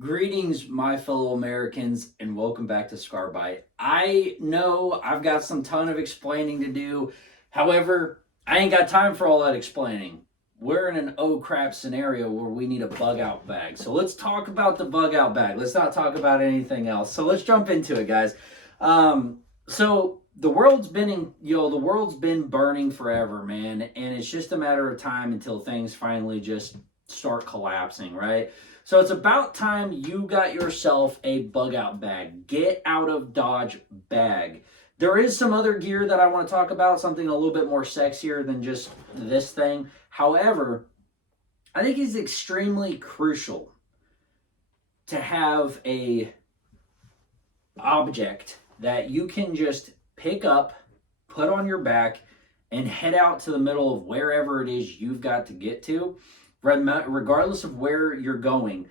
Greetings, my fellow Americans, and welcome back to Scarbite. I know I've got some ton of explaining to do. However, I ain't got time for all that explaining. We're in an oh crap scenario where we need a bug out bag. So let's talk about the bug out bag. Let's not talk about anything else. So let's jump into it, guys. So the world's been the world's been burning forever, man, and it's just a matter of time until things finally just start collapsing, right? So it's about time you got yourself a bug out bag. Get out of Dodge bag. There is some other gear that I want to talk about, something a little bit more sexier than just this thing. However, I think it's extremely crucial to have a object that you can just pick up, put on your back, and head out to the middle of wherever it is you've got to get to, regardless of where you're going.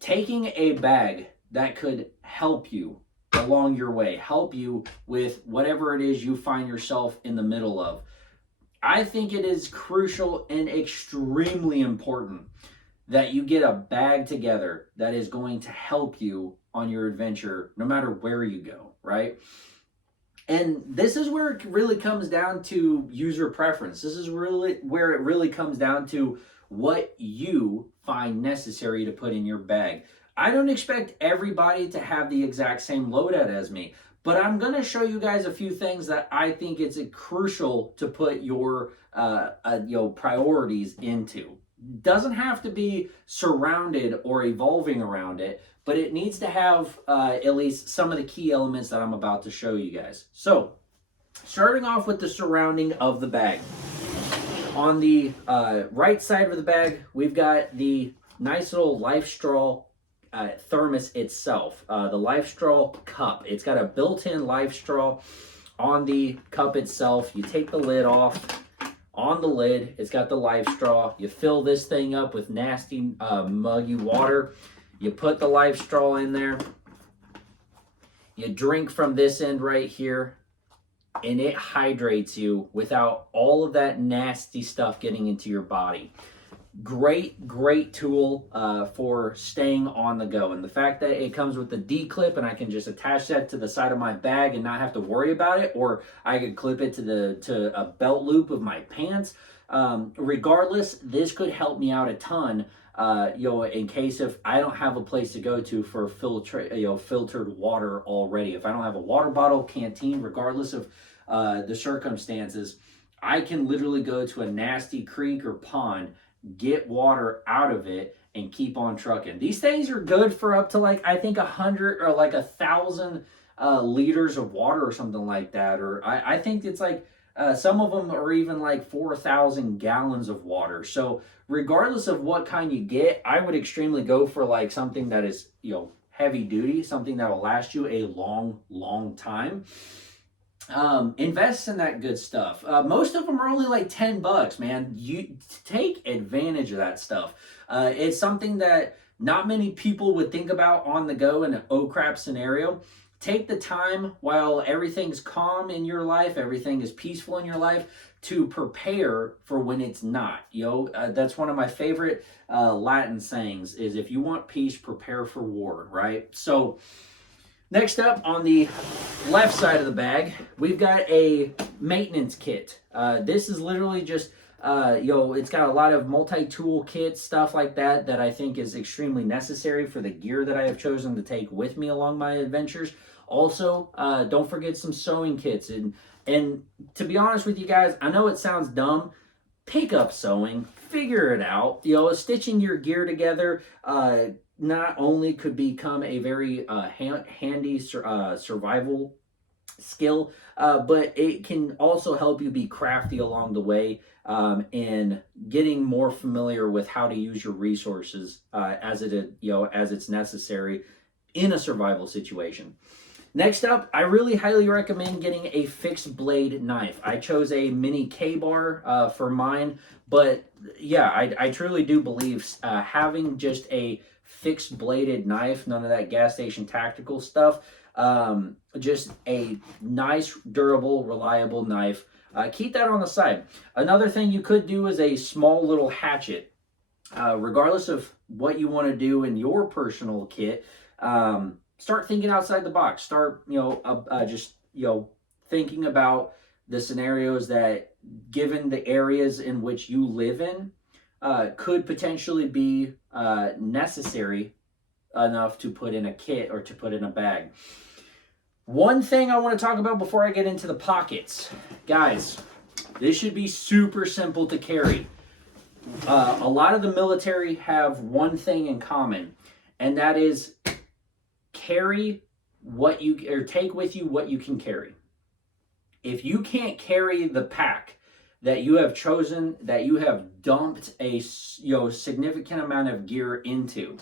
Taking a bag that could help you along your way, help you with whatever it is you find yourself in the middle of. I think it is crucial and extremely important that you get a bag together that is going to help you on your adventure, no matter where you go, right? And this is where it really comes down to user preference. This is really where it really comes down to what you find necessary to put in your bag. I don't expect everybody to have the exact same loadout as me, but I'm going to show you guys a few things that I think it's crucial to put your priorities into. Doesn't have to be surrounded or evolving around it, but it needs to have at least some of the key elements that I'm about to show you guys. So, starting off with the surrounding of the bag. On the right side of the bag, we've got the nice little Life Straw thermos itself, the Life Straw cup. It's got a built-in Life Straw on the cup itself. You take the lid off. On the lid, it's got the Life Straw. You fill this thing up with nasty, muggy water. You put the Life Straw in there. You drink from this end right here, and it hydrates you without all of that nasty stuff getting into your body. Great tool for staying on the go. And the fact that it comes with the D-clip and I can just attach that to the side of my bag and not have to worry about it, or I could clip it to a belt loop of my pants. Regardless, this could help me out a ton. In case if I don't have a place to go to for filtered water already. If I don't have a water bottle, canteen, regardless of the circumstances, I can literally go to a nasty creek or pond, get water out of it, and keep on trucking. These things are good for up to I think 100 or 1,000 liters of water or something like that. Or I think it's some of them are even 4,000 gallons of water. So regardless of what kind you get, I would extremely go for something that is, heavy duty, something that will last you a long time. Invest in that good stuff. Most of them are only $10, man. You take advantage of that stuff. It's something that not many people would think about on the go in an oh crap scenario. Take the time while everything's calm in your life, everything is peaceful in your life, to prepare for when it's not. That's one of my favorite Latin sayings is, if you want peace, prepare for war, right? So next up, on the left side of the bag, we've got a maintenance kit. This is literally just, it's got a lot of multi-tool kits, stuff like that I think is extremely necessary for the gear that I have chosen to take with me along my adventures. Also, don't forget some sewing kits. And to be honest with you guys, I know it sounds dumb. Pick up sewing, figure it out. Stitching your gear together, not only could become a very handy survival skill, but it can also help you be crafty along the way, and getting more familiar with how to use your resources as it's necessary in a survival situation. Next up, I really highly recommend getting a fixed blade knife. I chose a mini K-bar for mine, but yeah, I truly do believe having just a fixed bladed knife, none of that gas station tactical stuff, just a nice, durable, reliable knife. Keep that on the side. Another thing you could do is a small little hatchet. regardless of what you want to do in your personal kit, start thinking outside the box. Start, just, thinking about the scenarios that, given the areas in which you live in, could potentially be necessary enough to put in a kit or to put in a bag. One thing I want to talk about before I get into the pockets, guys, this should be super simple to carry. A lot of the military have one thing in common, and that is carry what you, or take with you what you can carry. If you can't carry the pack that you have chosen, that you have dumped a significant amount of gear into,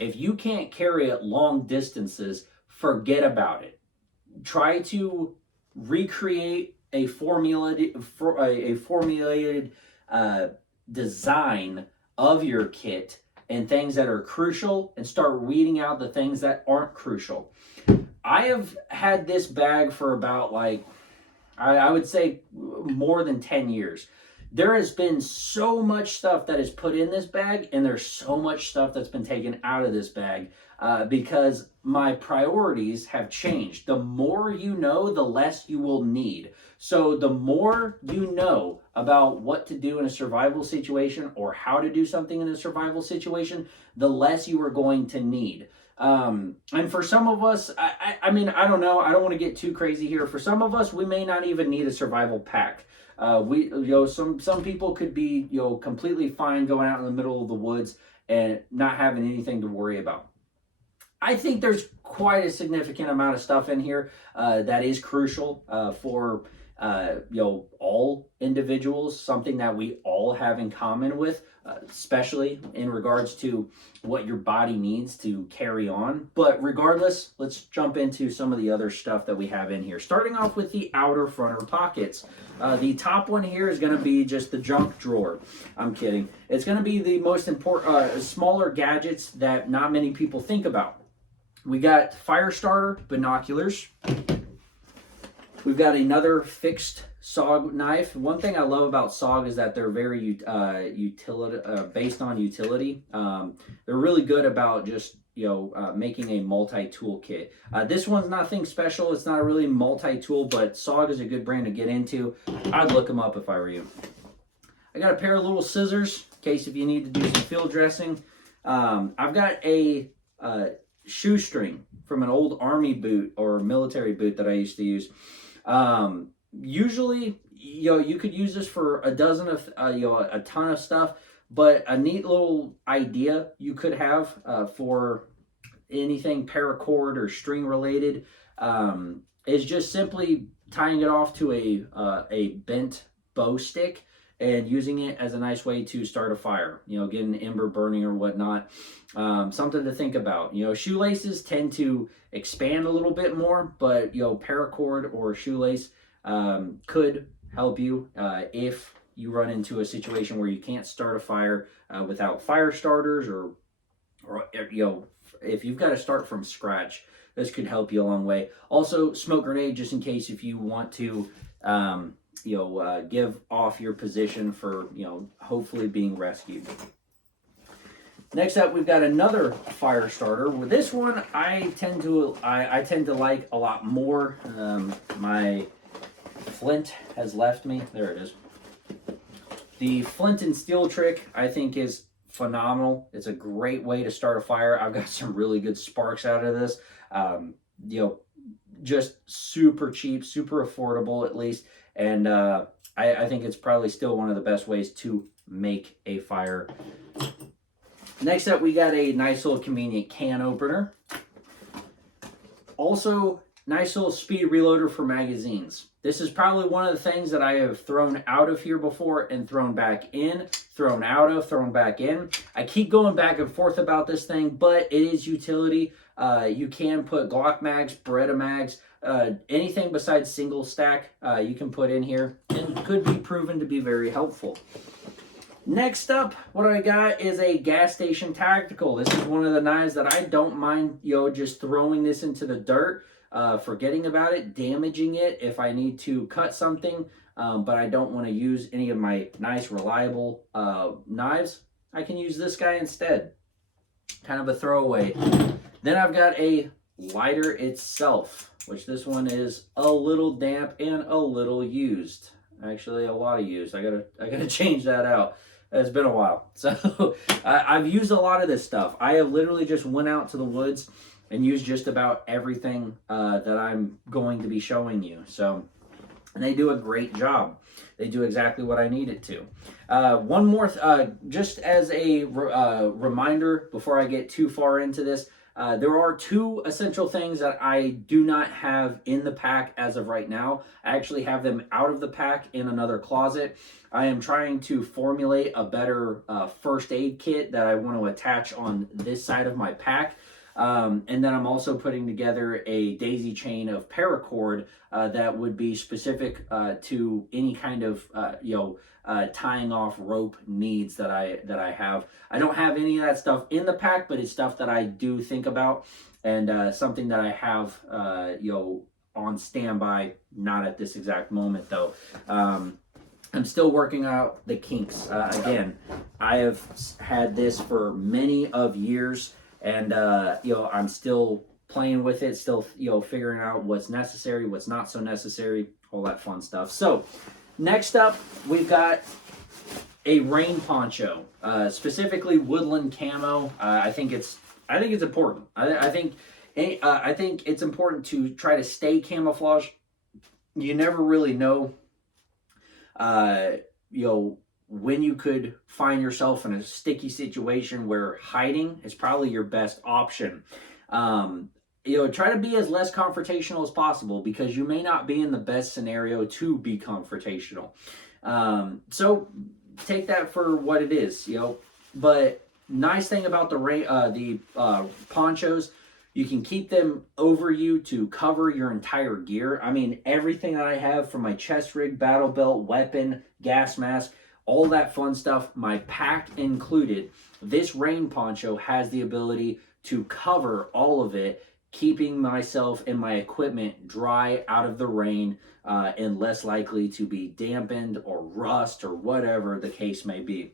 if you can't carry it long distances, forget about it. Try to recreate a formulated design of your kit and things that are crucial, and start weeding out the things that aren't crucial. I have had this bag for about, I would say, more than 10 years. There has been so much stuff that is put in this bag, and there's so much stuff that's been taken out of this bag because my priorities have changed. The more you know, the less you will need. So the more you know about what to do in a survival situation, or how to do something in a survival situation, the less you are going to need. And for some of us, I mean, I don't know. I don't want to get too crazy here. For some of us, we may not even need a survival pack. Some people could be, completely fine going out in the middle of the woods and not having anything to worry about. I think there's quite a significant amount of stuff in here that is crucial for all individuals, something that we all have in common with, especially in regards to what your body needs to carry on. But regardless, let's jump into some of the other stuff that we have in here. Starting off with the outer fronter pockets. The top one here is going to be just the junk drawer. I'm kidding. It's going to be the most important, smaller gadgets that not many people think about. We got fire starter binoculars. We've got another fixed SOG knife. One thing I love about SOG is that they're very based on utility. They're really good about just making a multi-tool kit. This one's nothing special. It's not a really multi-tool, but SOG is a good brand to get into. I'd look them up if I were you. I got a pair of little scissors in case if you need to do some field dressing. I've got a shoestring from an old army boot or military boot that I used to use. Usually, you could use this for a ton of stuff, but a neat little idea you could have for anything paracord or string related is just simply tying it off to a bent bow stick and using it as a nice way to start a fire, get an ember burning or whatnot. Something to think about. Shoelaces tend to expand a little bit more, but paracord or shoelace could help you if you run into a situation where you can't start a fire without fire starters, or if you've got to start from scratch, this could help you a long way. Also, smoke grenade, just in case if you want to give off your position for hopefully being rescued. Next up, we've got another fire starter. With this one, I tend to like a lot more. My flint has left me. There it is. The flint and steel trick, I think, is phenomenal. It's a great way to start a fire. I've got some really good sparks out of this. Just super cheap, super affordable at least. And I think it's probably still one of the best ways to make a fire. Next up, we got a nice little convenient can opener. Also, nice little speed reloader for magazines. This is probably one of the things that I have thrown out of here before and thrown back in, thrown out of, thrown back in. I keep going back and forth about this thing, but it is utility. You can put Glock mags, Beretta mags, anything besides single stack you can put in here, and could be proven to be very helpful. Next up, what I got is a gas station tactical. This is one of the knives that I don't mind, just throwing this into the dirt, forgetting about it, damaging it if I need to cut something, but I don't want to use any of my nice, reliable knives. I can use this guy instead. Kind of a throwaway. Then I've got a lighter itself, which this one is a little damp and a little used. Actually, a lot of used. I gotta change that out. It's been a while. So I've used a lot of this stuff. I have literally just went out to the woods and used just about everything that I'm going to be showing you. So, and they do a great job. They do exactly what I need it to. One more, just as a reminder before I get too far into this, there are two essential things that I do not have in the pack as of right now. I actually have them out of the pack in another closet. I am trying to formulate a better first aid kit that I want to attach on this side of my pack. And then I'm also putting together a daisy chain of paracord that would be specific to any kind of tying off rope needs that I have. I don't have any of that stuff in the pack, but it's stuff that I do think about, and something that I have on standby. Not at this exact moment though. I'm still working out the kinks. Again, I have had this for many of years. And, I'm still playing with it, still, figuring out what's necessary, what's not so necessary, all that fun stuff. So, next up, we've got a rain poncho, specifically woodland camo. I think it's important. I think it's important to try to stay camouflage. You never really know, when you could find yourself in a sticky situation where hiding is probably your best option. Try to be as less confrontational as possible, because you may not be in the best scenario to be confrontational. So take that for what it is, But nice thing about the ponchos, you can keep them over you to cover your entire gear. I mean, everything that I have, from my chest rig, battle belt, weapon, gas mask, all that fun stuff, my pack included, this rain poncho has the ability to cover all of it, keeping myself and my equipment dry out of the rain, and less likely to be dampened or rust or whatever the case may be.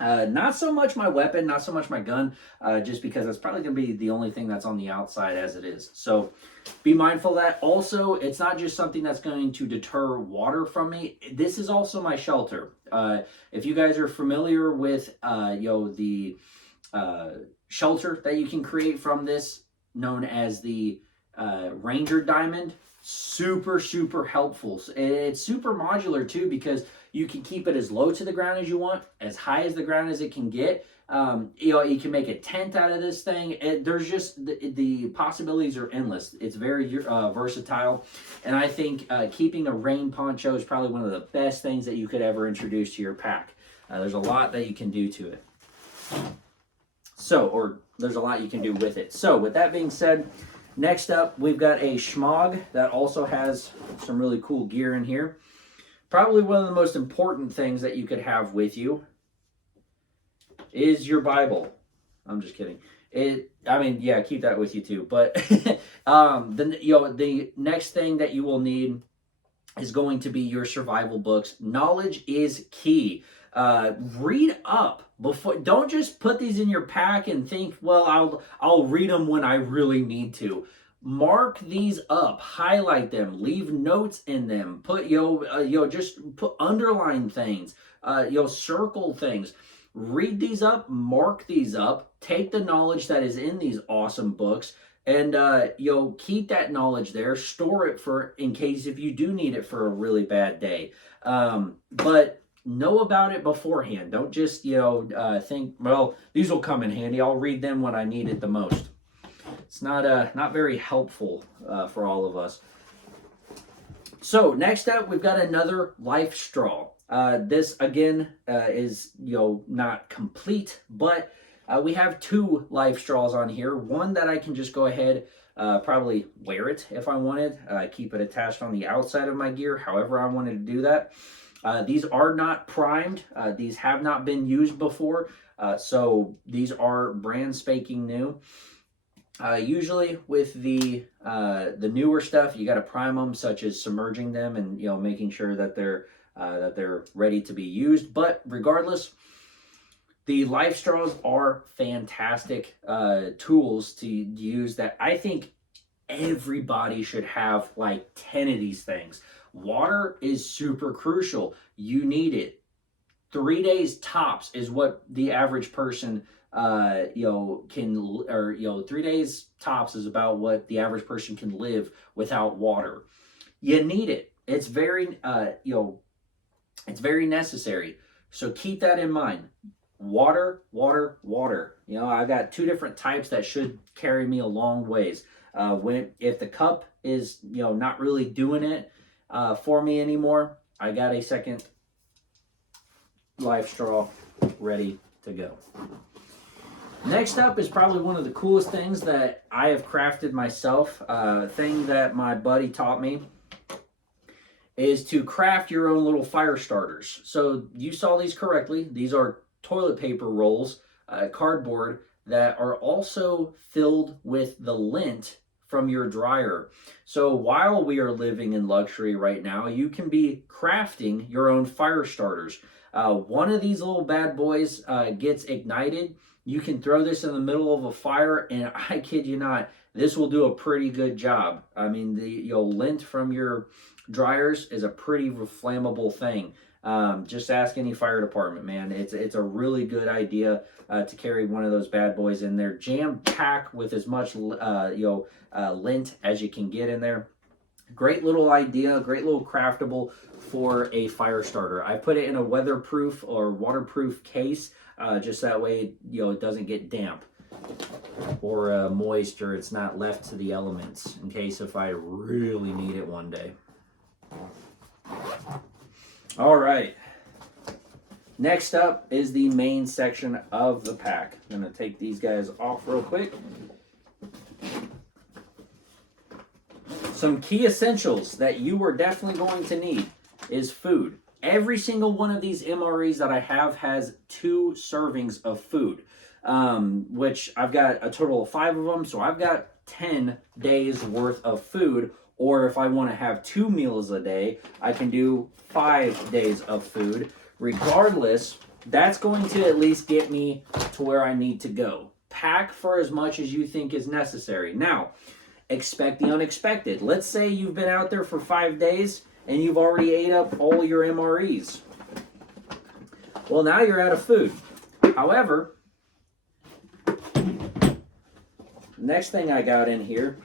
Not so much my weapon, not so much my gun, just because it's probably going to be the only thing that's on the outside as it is. So be mindful of that. Also, it's not just something that's going to deter water from me. This is also my shelter. If you guys are familiar with the shelter that you can create from this, known as the Ranger Diamond, super helpful. It's super modular too, because you can keep it as low to the ground as you want, as high as the ground as it can get. You can make a tent out of this thing. There's just the possibilities are endless. It's very versatile, and I think keeping a rain poncho is probably one of the best things that you could ever introduce to your pack. There's a lot that you can do to it. Or there's a lot you can do with it. So with that being said, next up we've got a Schmog that also has some really cool gear in here. Probably one of the most important things that you could have with you is your Bible. I'm just kidding. Keep that with you too. But the next thing that you will need is going to be your survival books. Knowledge is key. Read up before. Don't just put these in your pack and think, well, I'll read them when I really need to. Mark these up, highlight them, leave notes in them, just put underline things, circle things. Read these up, mark these up, take the knowledge that is in these awesome books, and keep that knowledge there, store it for in case if you do need it for a really bad day. But know about it beforehand. Don't just think, well, these will come in handy, I'll read them when I need it the most. It's not very helpful for all of us. So next up, we've got another life straw. This again is not complete, but we have two life straws on here. One that I can just go ahead, probably wear it if I wanted, keep it attached on the outside of my gear, however I wanted to do that. These are not primed. These have not been used before, so these are brand spanking new. Usually with the newer stuff, you got to prime them, such as submerging them and making sure that they're ready to be used. But regardless, The life straws are fantastic tools to use that I think everybody should have like 10 of these things. Water is super crucial. You need it. 3 days tops is what the average person can, or 3 days tops is about what the average person can live without water. You need it. It's very it's very necessary. So keep that in mind. Water, water, water. I've got two different types that should carry me a long ways. If the cup is not really doing it for me anymore, I got a second life straw ready to go. Next up is probably one of the coolest things that I have crafted myself. Thing that my buddy taught me is to craft your own little fire starters. So you saw these correctly. These are toilet paper rolls, cardboard, that are also filled with the lint from your dryer. So while we are living in luxury right now, you can be crafting your own fire starters. One of these little bad boys gets ignited. You can throw this in the middle of a fire, and I kid you not, this will do a pretty good job. I mean, the lint from your dryers is a pretty flammable thing. Just ask any fire department, man. It's a really good idea to carry one of those bad boys in there, jam pack with as much lint as you can get in there. Great little idea, great little craftable for a fire starter. I put it in a weatherproof or waterproof case, just that way it doesn't get damp or moist, or it's not left to the elements in case if I really need it one day. All right. Next up is the main section of the pack. I'm going to take these guys off real quick. Some key essentials that you are definitely going to need is food. Every single one of these MREs that I have has 2 servings of food, which I've got a total of 5 of them. So I've got 10 days worth of food. Or if I want to have 2 meals a day, I can do 5 days of food. Regardless, that's going to at least get me to where I need to go. Pack for as much as you think is necessary. Now, expect the unexpected. Let's say you've been out there for 5 days and you've already ate up all your MREs. Well, now you're out of food. However, next thing I got in here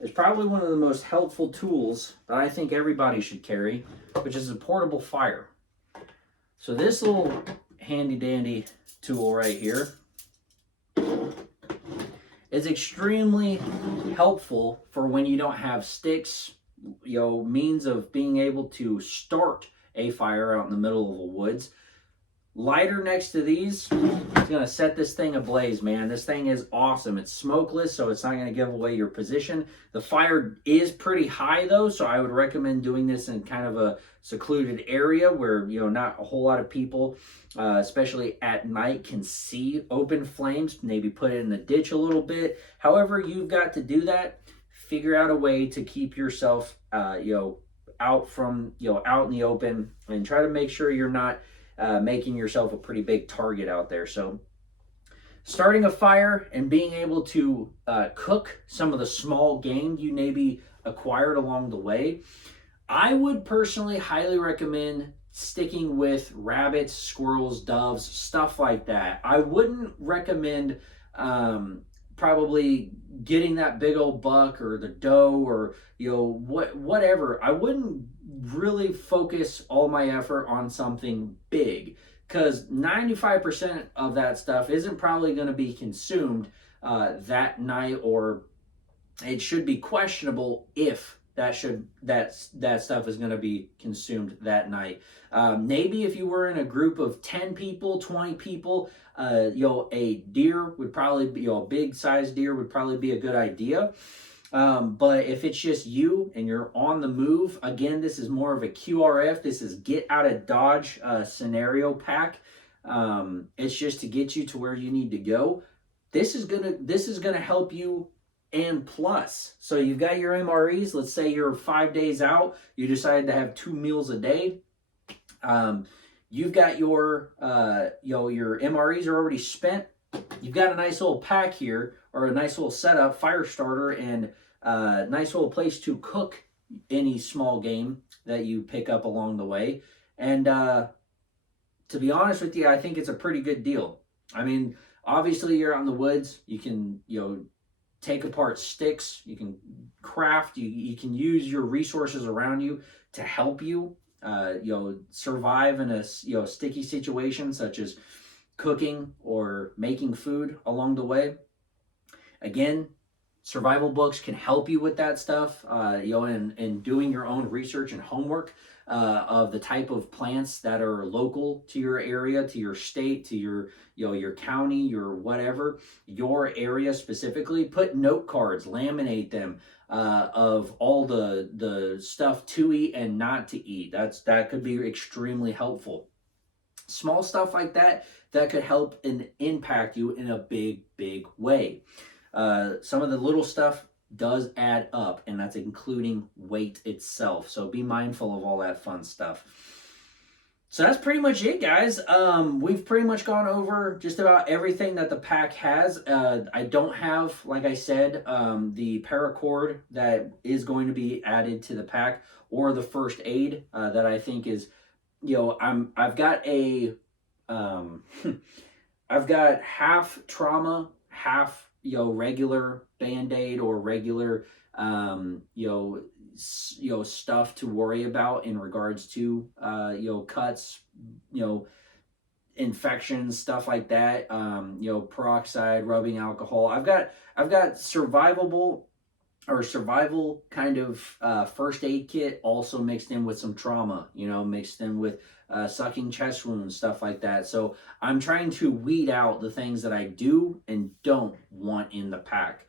is probably one of the most helpful tools that I think everybody should carry, which is a portable fire. So this little handy dandy tool right here is extremely helpful for when you don't have sticks, means of being able to start a fire out in the middle of the woods. Lighter next to these is going to set this thing ablaze, man. This thing is awesome. It's smokeless, so it's not going to give away your position. The fire is pretty high, though, so I would recommend doing this in kind of a secluded area where, not a whole lot of people, especially at night, can see open flames. Maybe put it in the ditch a little bit. However you've got to do that, figure out a way to keep yourself, out in the open, and try to make sure you're not making yourself a pretty big target out there. So starting a fire and being able to cook some of the small game you maybe acquired along the way, I would personally highly recommend sticking with rabbits, squirrels, doves, stuff like that. I wouldn't recommend probably getting that big old buck or the doe or whatever. I wouldn't really focus all my effort on something big, because 95% of that stuff isn't probably going to be consumed that night, or it should be questionable if that stuff is going to be consumed that night. Maybe if you were in a group of 10 people, 20 people, a deer would probably be, a big sized deer would probably be a good idea. But if it's just you and you're on the move, again, this is more of a QRF. This is get out of Dodge scenario pack. It's just to get you to where you need to go. This is gonna help you and plus. So you've got your MREs. Let's say you're 5 days out. You decided to have 2 meals a day. you've got your your MREs are already spent. You've got a nice little pack here, or a nice little setup, fire starter, and a nice little place to cook any small game that you pick up along the way. And to be honest with you, I think it's a pretty good deal. I mean, obviously you're out in the woods. You can, take apart sticks. You can craft. You can use your resources around you to help you, survive in a, sticky situation such as cooking or making food along the way. Again, survival books can help you with that stuff, in doing your own research and homework of the type of plants that are local to your area, to your state, to your county, your whatever, your area specifically. Put note cards, laminate them of all the stuff to eat and not to eat. That could be extremely helpful. Small stuff like that could help and impact you in a big way. Some of the little stuff does add up, and that's including weight itself. So be mindful of all that fun stuff. So that's pretty much it, guys. We've pretty much gone over just about everything that the pack has. I don't have, like I said, the paracord that is going to be added to the pack, or the first aid that I think is, I've got a, I've got half trauma, half regular band-aid or regular stuff to worry about in regards to cuts, infections, stuff like that, peroxide, rubbing alcohol. I've got survival kind of first aid kit, also mixed in with some trauma, mixed in with sucking chest wounds, stuff like that. So I'm trying to weed out the things that I do and don't want in the pack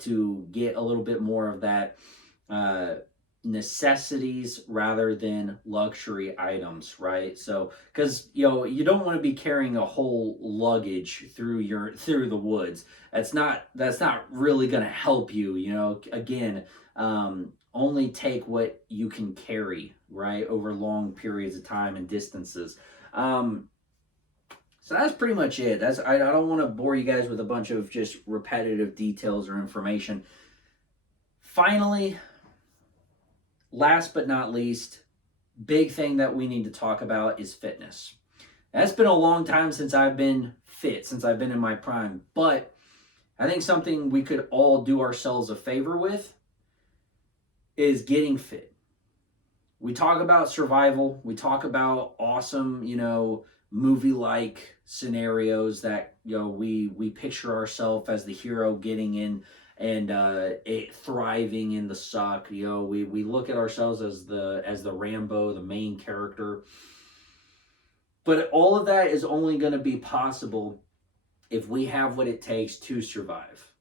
to get a little bit more of that necessities rather than luxury items, right? So because you don't want to be carrying a whole luggage through the woods. That's not really going to help you. Again, only take what you can carry, right, over long periods of time and distances. So that's pretty much it. I don't want to bore you guys with a bunch of just repetitive details or information. Finally, last but not least, big thing that we need to talk about is fitness. And it's been a long time since I've been fit, since I've been in my prime, but I think something we could all do ourselves a favor with is getting fit. We talk about survival, we talk about awesome, movie-like scenarios that, we picture ourselves as the hero getting in and thriving in the suck. We look at ourselves as the Rambo, the main character. But all of that is only going to be possible if we have what it takes to survive.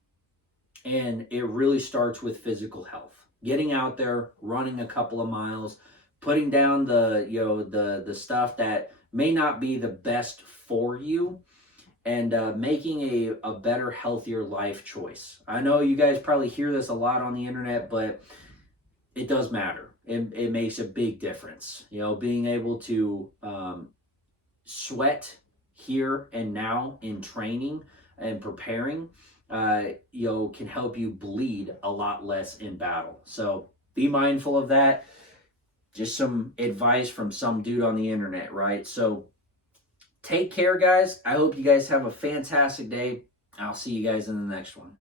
And it really starts with physical health. Getting out there, running a couple of miles, putting down the stuff that may not be the best for you, and making a better, healthier life choice. I know you guys probably hear this a lot on the internet, but it does matter. It makes a big difference. Being able to sweat here and now in training and preparing, can help you bleed a lot less in battle. So be mindful of that. Just some advice from some dude on the internet, right? So take care, guys. I hope you guys have a fantastic day. I'll see you guys in the next one.